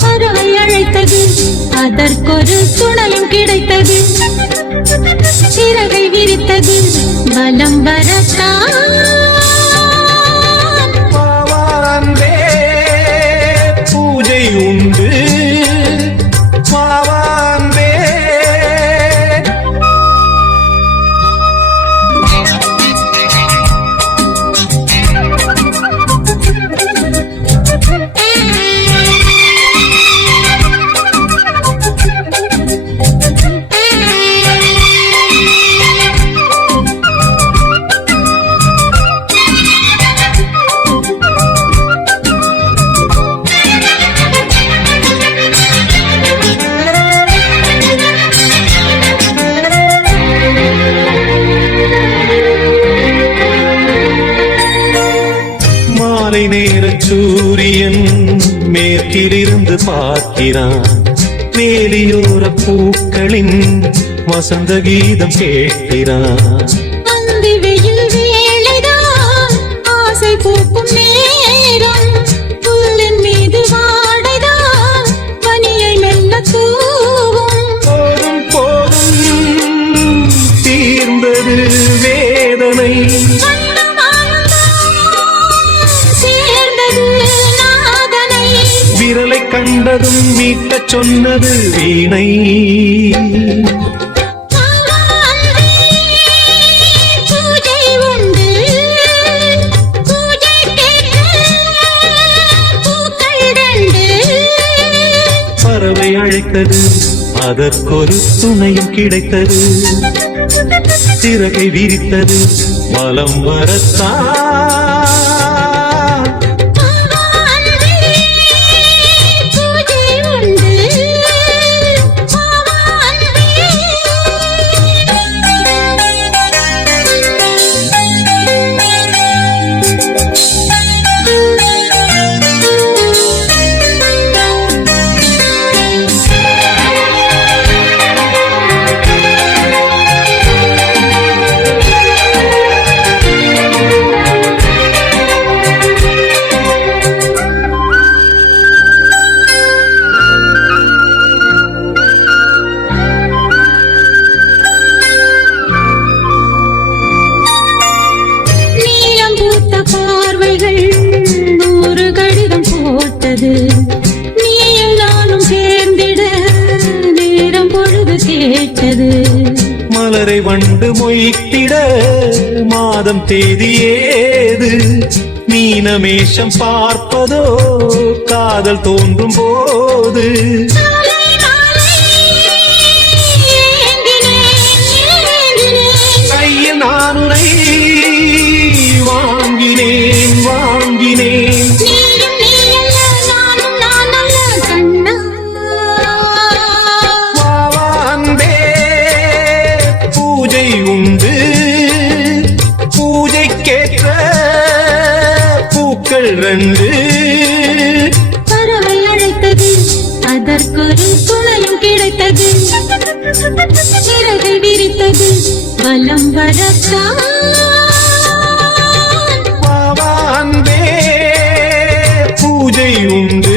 பறவை அழைத்தது, அதற்கொரு துணையும் கிடைத்தது. சிறகை விரித்தது, வலம் வரத்தான். பூஜை உண்டு நேர சூரியன் மேற்கிலிருந்து பார்க்கிறான். வேலியோர பூக்களின் வசந்த கீதம் கேட்கிறான். அந்தி வெயில் வேளைதான் ஆசை பூக்கும் நேரம். புல்லின் மீது வாடைதான் பனியை மெல்ல தூவும். போதும் போதும் தீர்ந்தது வேதனை. விரலை கண்டதும் மீட்டச் சொன்னது வீணை. பூஜை உண்டு, பூஜை கேட்க பூக்கள் ரெண்டு. பறவை அழைத்தது, அதற்கொரு துணையும் கிடைத்தது. சிறகை விரித்தது, வலம் வரத்தான். நீயும் நானும் சேர்ந்திட நேரம் பொழுது கேட்டது. மலரை வண்டு மொய்த்திட மாதம் தேதி ஏது? மீனமேஷம் பார்ப்பதோ காதல் தோன்றும் போது. கையில் நானுரை வாங்கினேன் வாங்கினேன். பூஜை உண்டு, பூஜைக்கேற்ற பூக்கள் ரெண்டு. பறவை அழைத்தது, அதற்கொரு துணையும் கிடைத்தது. சிறகை விரித்தது, வலம் வரத்தான். பூஜை உண்டு.